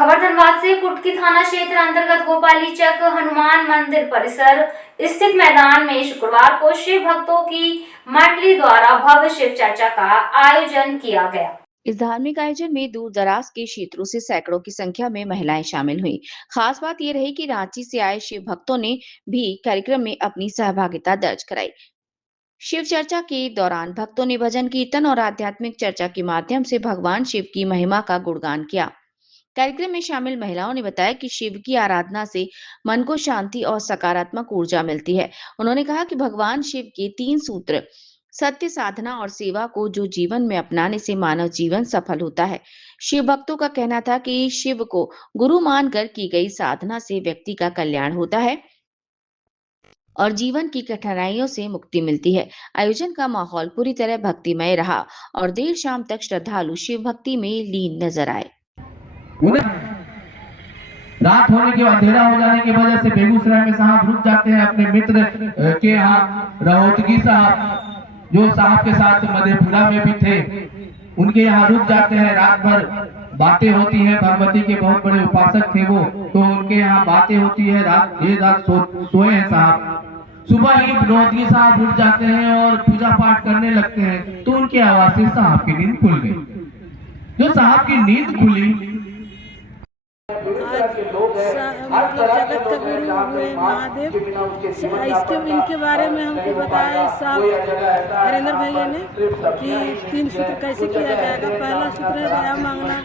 खबर धनबाद से पुटकी थाना क्षेत्र अंतर्गत गोपाली चक हनुमान मंदिर परिसर स्थित मैदान में शुक्रवार को शिव भक्तों की मंडली द्वारा भव्य शिव चर्चा का आयोजन किया गया। इस धार्मिक आयोजन में दूर दराज के क्षेत्रों से सैकड़ों की संख्या में महिलाएं शामिल हुई। खास बात यह रही कि रांची से आए शिव भक्तों ने भी कार्यक्रम में अपनी सहभागिता दर्ज कराई। शिव चर्चा के दौरान भक्तों ने भजन कीर्तन और आध्यात्मिक चर्चा के माध्यम से भगवान शिव की महिमा का गुणगान किया। कार्यक्रम में शामिल महिलाओं ने बताया कि शिव की आराधना से मन को शांति और सकारात्मक ऊर्जा मिलती है। उन्होंने कहा कि भगवान शिव के 3 सूत्र सत्य, साधना और सेवा को जो जीवन में अपनाने से मानव जीवन सफल होता है। शिव भक्तों का कहना था कि शिव को गुरु मानकर की गई साधना से व्यक्ति का कल्याण होता है और जीवन की कठिनाइयों से मुक्ति मिलती है। आयोजन का माहौल पूरी तरह भक्तिमय रहा और देर शाम तक श्रद्धालु शिव भक्ति में लीन नजर आए। रात होने के अंधेरा हो जाने की वजह से बेगूसराय में साहब रुक जाते हैं अपने मित्र के यहाँ। रहोतगी साहब जो साहब के साथ मधेपुरा में भी थे, उनके यहाँ रुक जाते हैं। रात भर बातें होती हैं। भगवती के बहुत बड़े उपासक थे वो, तो उनके यहाँ बातें होती है। रात सोए हैं साहब। सुबह ही रहोतगी साहब उठ जाते हैं और पूजा पाठ करने लगते हैं, तो उनके आवाज से साहब की नींद खुल गई। जो साहब की नींद खुली, मतलब जगत का गुरु हुए महादेव, इनके बारे में हमको बताया साहब हरेंद्र भैया ने कि 3 सूत्र कैसे किया जाएगा। पहला सूत्र है दया मांगना,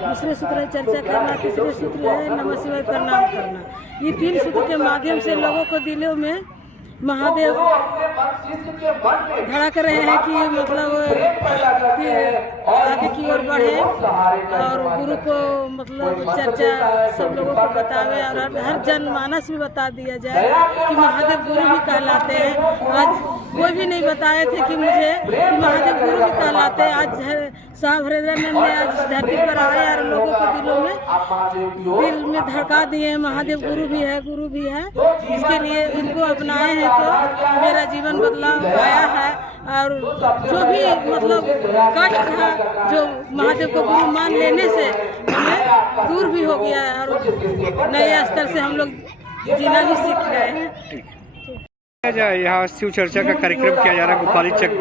दूसरे सूत्र है चर्चा करना, तीसरे सूत्र है नमः शिवाय प्रणाम करना। ये 3 सूत्र के माध्यम से लोगों को दिलों में महादेव धड़क रहे हैं कि मतलब कि आगे की ओर बढ़े और गुरु को मतलब चर्चा सब लोगों को बतावे और हर जनमानस में बता दिया जाए कि महादेव गुरु भी कहलाते हैं। आज कोई भी नहीं बताए थे कि मुझे कि महादेव गुरु भी कहलाते हैं। आज साहब हरेंद्र ने आज धरती पर आए और लोगों को दिल में धड़का दिए महादेव गुरु भी है, गुरु भी है। इसके लिए इनको अपनाए हैं तो मेरा जीवन बदलाव आया है और जो भी मतलब कष्ट था जो महादेव को गुरु मान लेने से हमें दूर भी हो गया है और नए स्तर से हम लोग जीना भी सीख गए हैं। यहाँ शिव चर्चा का कार्यक्रम किया जा रहा है गोपाली चक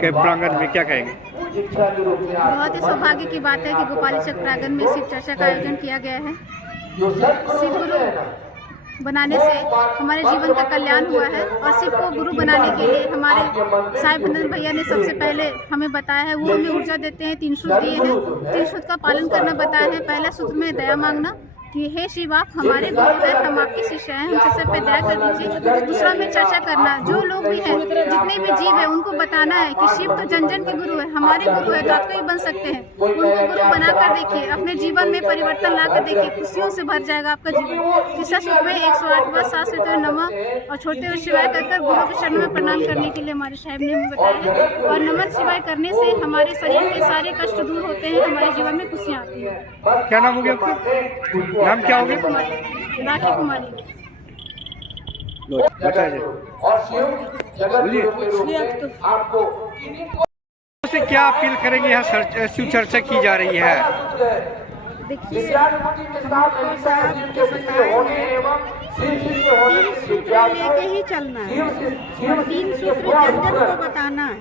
के प्रांगण में, क्या कहेंगे? बहुत ही सौभाग्य की बात है कि गोपाली चक प्रांगण में शिव चर्चा का आयोजन किया गया है। शिव गुरु बनाने से हमारे जीवन का कल्याण हुआ है और शिव को गुरु बनाने के लिए हमारे साहब हरेंद्र भैया ने सबसे पहले हमें बताया है। वो हमें ऊर्जा देते हैं। 3 सूत्र दिए हैं, 3 सूत्र का पालन करना बताया है। पहला सूत्र में दया मांगना कि हे शिव आप हमारे गुरु हैं, हम आपके शिष्य हैं, हमसे सब पे दया कर दीजिए। दूसरा में चर्चा करना, जो लोग भी हैं जितने भी जीव हैं उनको बताना है कि शिव तो जन जन के गुरु है, हमारे गुरु है तो आप कहीं बन सकते हैं। उनको गुरु बनाकर देखिए, अपने जीवन में परिवर्तन लाकर देखिए, खुशियों से भर जाएगा आपका जीवन। तीसरा सूत्र में 108 बार सास लेते हुए नमः और छोटे हुए शिवाय कर गुरु के चरणों में प्रणाम करने के लिए हमारे साहब ने हमें बताया है। और नमः शिवाय करने से हमारे शरीर के सारे कष्ट दूर होते हैं, हमारे जीवन में खुशियाँ आती है। क्या नाम हो गया आपका? नाम क्या होगा? राखी कुमारी। से क्या अपील करेंगे? यहाँ शिव चर्चा की जा रही है। देखिए सूत्र लेके ही चलना है और 3 सूत्र जन जन को बताना है।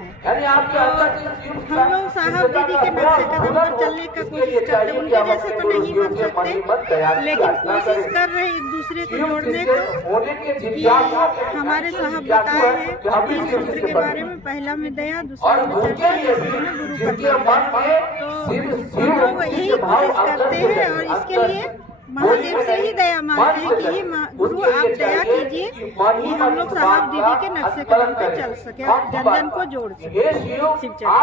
हम लोग साहब दीदी के नक्शे कदम पर चलने का कोशिश करते हैं। उनके जैसे तो नहीं बन सकते, लेकिन कोशिश कर रहे एक दूसरे को जोड़ने को। हमारे साहब बताए हैं 3 सूत्र के बारे में। पहला में दया, दूसरा में चर्चा, तीसरे में गुरु तो हम लोग यही कोशिश करते हैं और इसके लिए महादेव से ही दया मांगते हैं कि ये गुरु आप दया कीजिए कि हम लोग साहब दीदी के नक्शे कदम पर चल सके, जन जन को जोड़ सके शिव चर्चा।